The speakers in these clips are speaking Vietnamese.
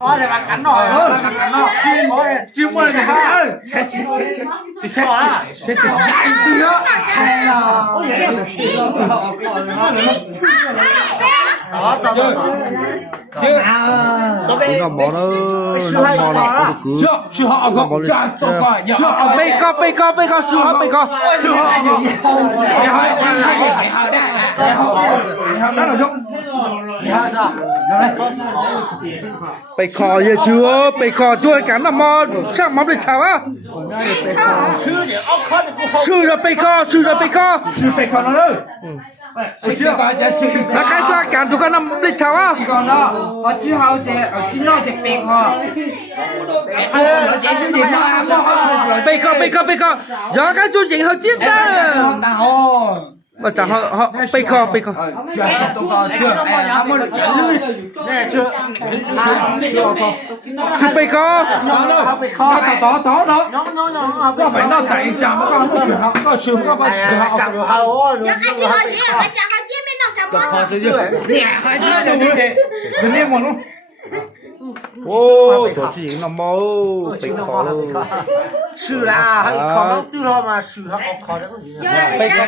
Có để bà cắn rồi. Cắn nó. Chim ơi này ha. Chết. Chạy tí á. Nó mỏ nó có được Sư họ có Bê co sư họ bê kho giờ chưa bê kho chui cắn là mò chắc mắm để chào á sư là bê kho Sư bê co nó đâu. là cái cho cắn tụi con nằm để chào á còn đó họ chỉ hậu chế ở chỉ nói chế bẹt họ bê kho giờ cái chú chỉnh họ chết ta mà chả họ bê kho sư bê kho Đó. Có phải nó tại chàng nó con nó kiểu có sườn có bao giờ họ Chẳng được hầu. Anh chị hỏi gì à? Anh chàng hỏi gì bên nào chàng mất? ô tổ chú chỉnh nằm mò bê kho Sư là hay khó nó chứ thôi mà sư họ có khó đấy còn gì nữa. bê kho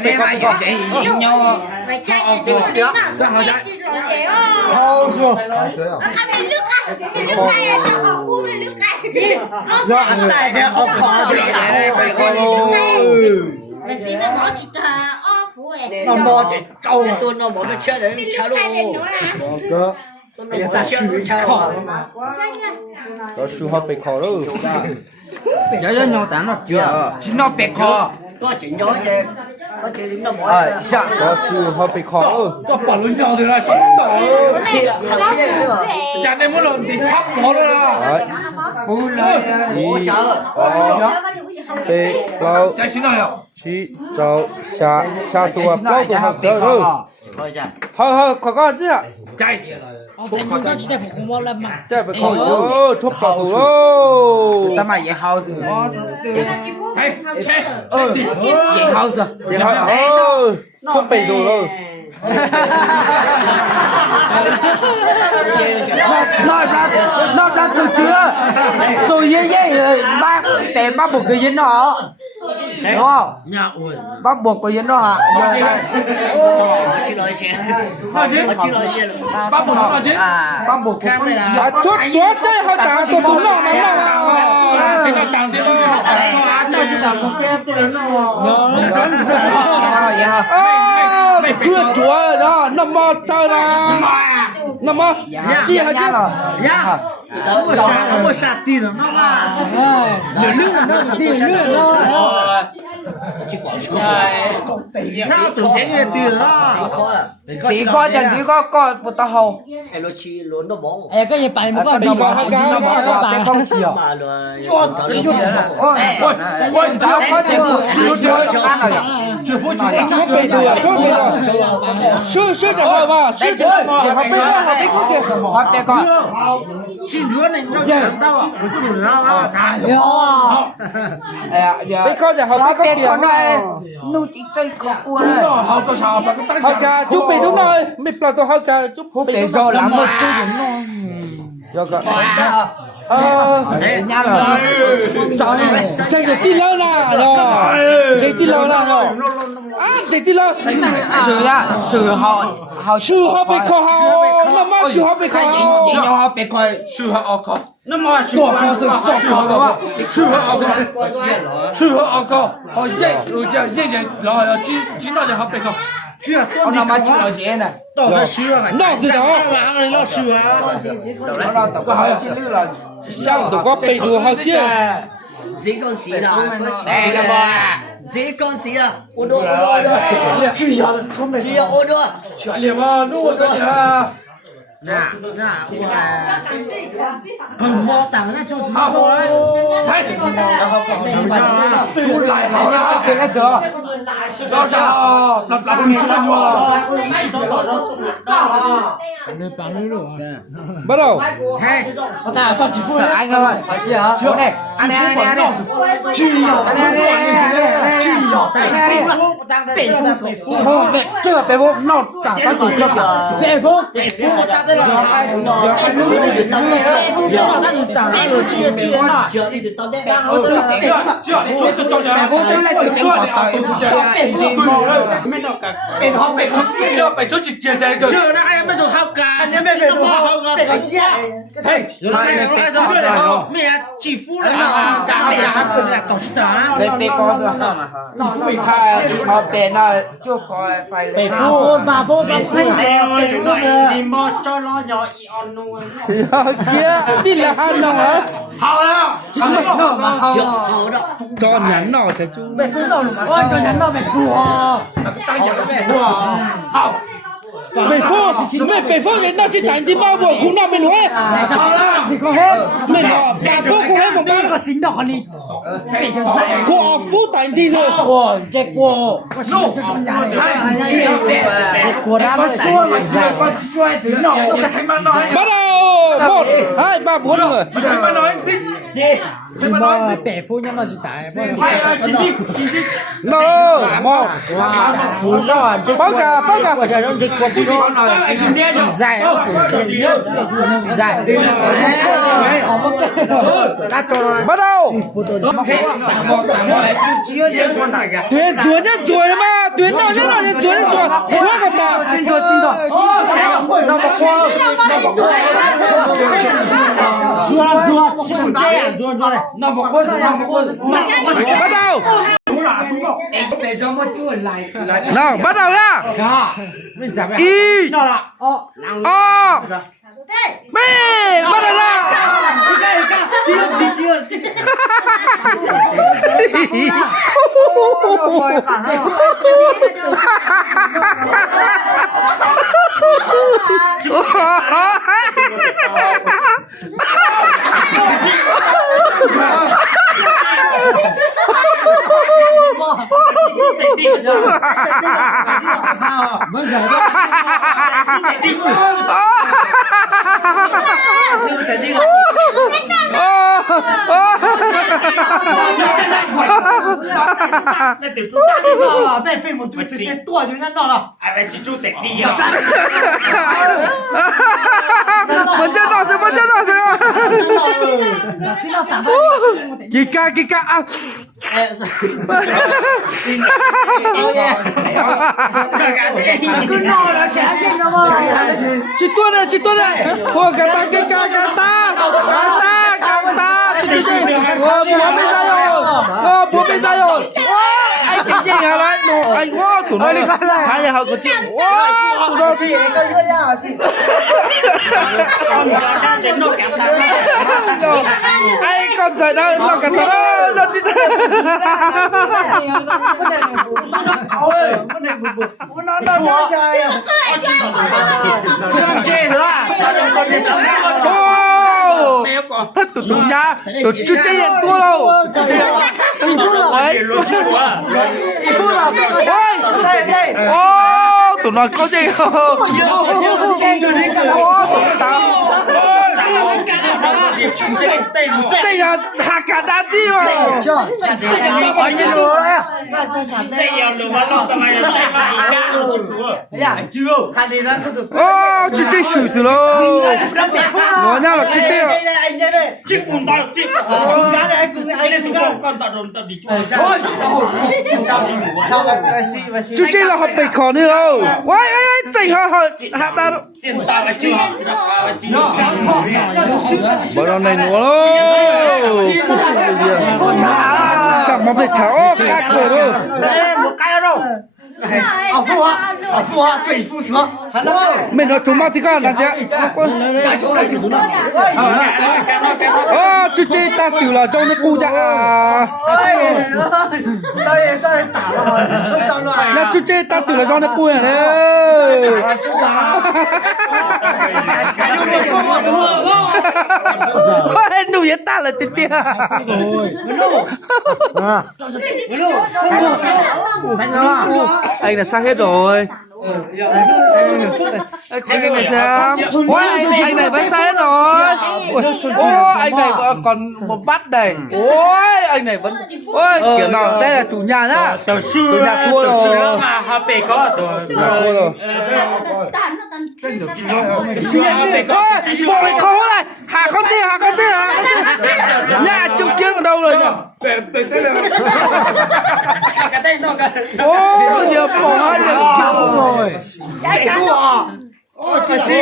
Vậy chàng chị đi nào? Chị rồi dễ Không sư. Anh đi nước à? Chị nước này cho họ khu với nước này. Do anh tại cho họ khó thì Là gì nó nói chị ta phú em. nó mò để trâu mà tôi nó mò nó chết đấy chả Nước này bên luôn. nữa cơ Bây giờ ta sư khó. đó sư họ bê kho đâu giờ giờ nhau tán nó chưa chỉ nói bẹt họ Tôi chỉ nhớ chứ. Có chỉ đến nó mò. chả đó sư họ bê kho có bỏ lưới nhau thì là chúng tỏ. Thì là thằng này chứ mà. Chàng này muốn làm thì thắp nó đó là. đấy bù lại Ủa chờ. bê lâu Chàng xin nào. chi cháu xa tua bao tua học chơi đâu Thôi chà. hơi có chứ ạ Chạy. chạy phải khỏi ô thuốc bảo thủ ô ta mà vậy hậu thì Thấy. Chạy đi. vậy hậu rồi vậy hỏi ô thuốc bị đủ rồi nó ra từ chưa rồi dễ ba để bắt buộc cái dính nó đúng không bắt buộc cái dính nó hả Chị nói gì? Nói chứ. Chị nói gì? Bác buồn nó chứ. bắt buộc cái con à chốt chơi hơi tả tôi đúng nào lắm nào Xin nó tặng đi đó. nó chỉ làm một cái tiền nó vậy hả à cưa chúa đó nằm mơ chơi là nằm mơ chi hả chứ Không có sạt tiền nó mà. Sao tưởng sẽ nghe tiền đó. chỉ có chẳng chỉ có một tao hầu Nó chi lớn nó bóng. Cái gì bài mà có bị có hơi cao cái con chiều Mà là ôi cháu có tiền chưa ăn rồi chốt bị đủ à chốt bị đủ sư để hỏi mà sư để hỏi biết có kìa hỏi bé con Chín đứa này nó chẳng đâu à. Nó chứ đủ ra mà thả. biết có để hỏi biết có bé kìa con này nu chỉ chơi có cua Chúng này nó họ có sao mà cái tay hơi cha chúc bị đúng rồi mình là tôi hơi cha chúc bị để đúng rồi làm một chút rồi rồi thế nha rồi chạy để tin lâu là rồi chạy tin lâu là rồi à chạy tin lâu sự họ sư họ bị khó nó mà sư họ bị khó chỉ nhau họ bé coi sư họ có. nó mà sự họ Sư họ có. Họ dễ rồi dễ rồi chỉ nói là họ bị không. Chưa tôi con đi nào mà không chỉ á. nói gì này Tôi phải sửa này. nó gì đó Nó sửa. nó đâu tập có hỏi chỉ lưu là sao tụi có bị đủ hơi chưa Dĩ con gì là đây là bò dĩ con gì à ô đô chỉ ô đô Chạy liền mà nuôi cái gì à. nè cầm mò tặng ra cho Thấy. Chú lại họ ra. cái này được đó sao lập đi chưa nhua bắt đầu có thể cho chị sợ anh ơi gì hả chưa này anh này chị chưa bé vô nó cả các tụi nó cả bé vô phải cho chị chia sẻ cái chưa nó ai mới được học cả anh em mới được học cả cái gì hey mẹ chỉ phu là chả để học sinh là tổ chức đó bé con rồi nó phui khai họ bé nó chưa coi phải bé phu bà phu đi mò cho nó nhỏ on luôn kia tin là han đâu hả hào nào cho nhắn nó thấy chú bé cứ đâu mà ôi cho nhắn nó bé cua tay nhặt nó chỉ cua hào mày phô đến nó chỉ đánh đi bao buổi cũng nào mình nói hào nào thì có hết mình họ bà phô cũng hết một đi có xính đâu đi của phú đánh đi rồi của chết của của đã mà xua mà chơi con xoay từ nọ bắt đầu 1 2 3 4 người thấy mà nói gì mà bẻ phu nhân nó chỉ tại no 1 bún rồi bao cả của trời đông dịch của phu dài dài bắt đầu tuyến chuối nhá chuối mà tuyến nào nhá là chuối chuối gặp nào chín rồi nó bọc khoa nó bọc khoa bắt đầu để cho một chuột lại nào bắt đầu nhá mình giảm y o b bắt đầu nào Vẫn chưa nói Kika à cứ no là chả gì đâu mà chị tuân này ô cả ta bố bây giờ rồi anh cái gì hả đấy anh quá tụi nó hai nhà họ có chuyện quá tụi nó gì anh không thể đâu nó cả nó chỉ tụi tụi nhá tụi chưa chơi hiện tua đâu ô tụi nó có gì không đây là hạ cả đá chi mà ô chơi chơi xử xử đâu nó nhá là chơi chơi chú chơi là học bể khó nữa đâu vậy ấy chạy họ hạ đá đâu bọn nó này nó chẳng mong để cháu các cổ đâu một cái đâu phu ha chuẩn phu sửa mình nói chúng mà thì cả là gì chú chơi ta tiểu là cho nó cu dạ là chú chơi ta tiểu là cho nó cu này đấy chủ yến ta là tiền tiền. Anh là sang hết rồi. Anh này xem. Ôi anh này vẫn sang hết rồi. Ôi anh này còn một bát đầy. Ôi anh này vẫn. Ôi kiểu nào đây là chủ nhà nhá. Chủ nhà thua rồi. Thua rồi. Bộ mày khó này. Hạ con gì. Nhà chung kiếm ở đâu rồi nhỉ? Ô nhiều bộ quá nhiều rồi. Ôi, cái gì?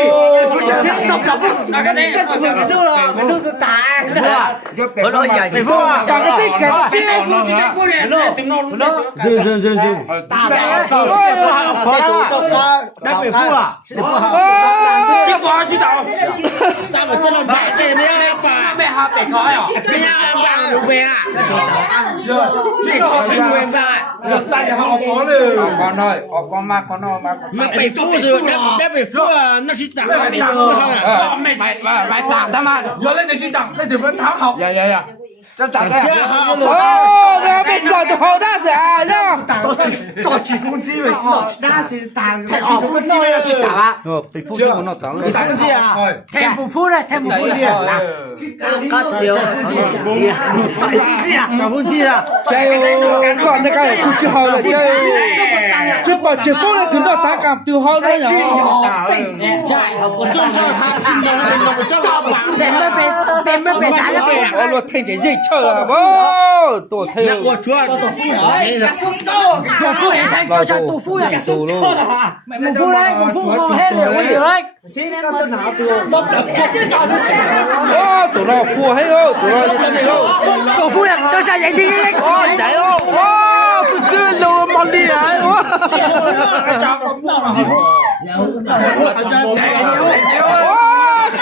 Chọc cái chụp hình cái nước cái tà. Nó nói gì? Phải vô à? Cả cái tích cái chi. Dừng. Khó tụ đang phải phu à? Chưa bỏ chứ tao. Tao phải tên là mẹ chơi mẹ bà. Mẹ hạ bể khói à? Mẹ bà được về à? Mẹ cho cái người bà. Ta nhà họ có rồi. Con ơi, con mà. Mà phải phu rồi, đã phải phu à? Nó chỉ tặng phải phu thôi à? Mày tặng tao mà. Giờ lên thì chỉ tặng, lên thì vẫn tháo học. Dạ. Cho tặng cái. Ô, nó bị bỏ từ hậu đá giả nhá. Cho chỉ phu gì vậy? Đa sẽ tặng. Phải chỉ phu gì vậy? Chỉ tặng à? Bị phu của nó tặng lên. Tặng gì à? Thêm một phút này, thêm một phút đi. Có điều gì à? Cả phu gì à? Chơi còn cái này chú hậu là chơi. Chứ còn chỉ phu là thứ đó ta cảm từ hậu đấy nhỉ? Thêm mới bị đá cho bị. Ô luật thành cái gì chơi à? Bố, tổ theo. Của chúa tổ phu hỏi là Tổ phu này thành cho sao tổ phu này. Tổ luôn. Một phu đấy, một phu không hết liền bây giờ đấy. Ô, tổ nào phù hay đâu? Tổ nào như thế này đâu? Tổ phu này cho sao vậy đi. Ô, chạy đâu? Ô, phụ tư lâu mòn đi à? Ô,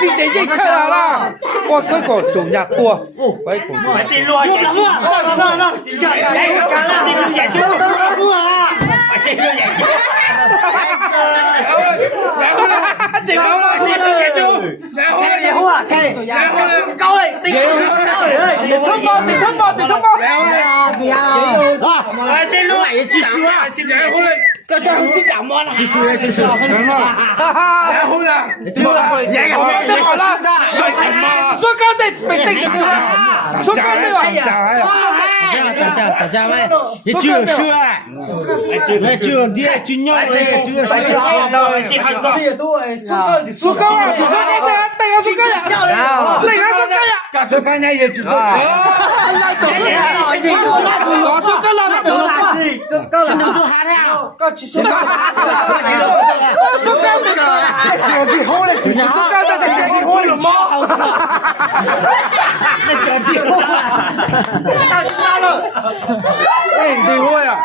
xin cái gì chơi à? Ôi, cái cổ chủ nhà thua. Vậy cũng Xin lỗi. chỉ có là xin lỗi chú. Cái hú à, cái này. Câu này, tình trong bò. xin lỗi chị xưa Xin lỗi hôn lên. cái cho chị chẳng món chị xưa đúng rồi Hôn à. Vậy không biết hỏi là số cao tình bình tĩnh số cao tình trả cha mày chị chưa xưa mày chưa đi chưa nhau rồi chưa xưa số cao à số cao tình số cao à tình số cao à Cả số cái này thì có số cao là xin đừng cho hát nào có chỉ số số cao tình cái hố này chỉ số cao là cái hố là mò cái gì hố tao chưa đâu anh thì hôi à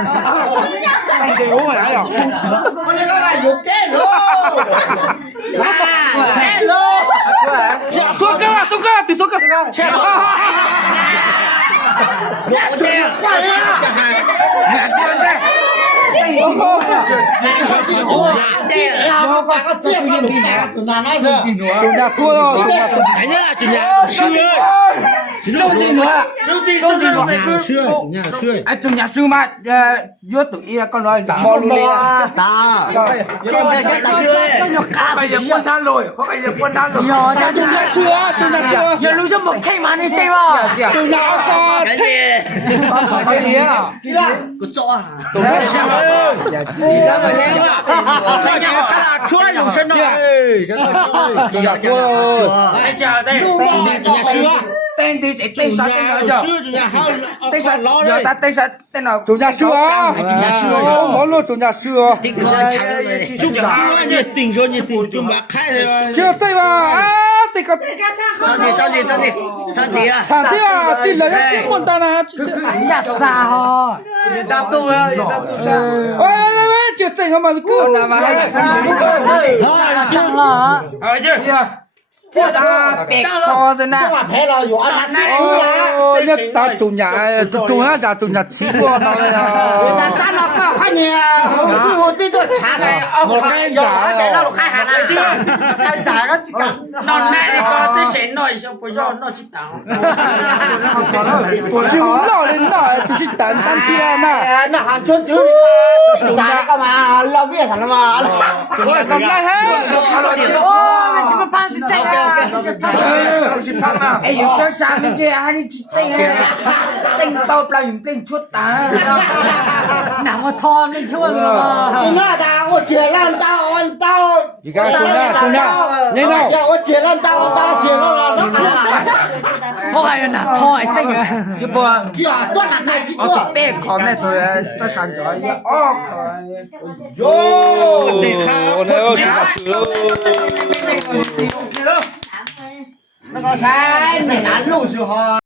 anh thì hôi à con này là dục cái luôn xe luôn số cao thì số cao chúng ta thua rồi tránh nhá chủ nhà sư ơi Trong gì nữa? nhà sư À, trong nhà sư mà dưới tụi y con nói bò luôn đi. ta bây giờ quân than rồi, có bây giờ quân than rồi. Nhỏ cha chúng nhà chưa? Giờ lúc cho một khay mà đi tê vào. chúng ta có thích Cái gì à? có chỗ hả tụi nó xem ơi chỉ là mà xem à nhà ta chúa dùng sân rồi chúng ta thua rồi Anh chờ đây. nhà sư Tên thì sẽ tên sao tên nào giờ? Tên sao lo giờ ta tên sao tên nào? chúng ta xưa món luôn chúng ta xưa chúng ta nhiệt tình chúng ta khai chưa chơi mà tình có sao gì à chẳng thế à tình là cái tiếng một ta là Nhặt ra ho. ôi chưa chơi không mà cứ Chẳng lo. Rồi chứ. 这他别靠着呢。这碗陪了有啊，他自己来。哦，那打主nhà giả chủ nhà chỉ qua nó đây 人家 à 站了个看你，我这顿茶呢，我跟你讲在那路看下来，看咋个去干？ non mẹ đi con tới sẽ nói cho bây giờ nó chỉ tao chú nó lên nó chú chỉ tán tán kia nè 那喊春秋你个，咋干嘛？老别他了嘛？ chủ nhà nó lại hết ôi chỉ mà pan thì chạy à ấy cho sáng chứ ai đi chạy chạy tao lên chuột ta nào mà thon lên chuột rồi mà 就那家我解烂刀，完刀。 你看chủ nhà nhanh nào 我解烂刀，我刀解烂了， không phải là thon ấy chạy à chứ bơ 呀，断了开始 ở 做。 cái bè còn này tôi tôi sáng cho哟，得看。 o늘 chủ nhà xử 那个谁，你难路时候。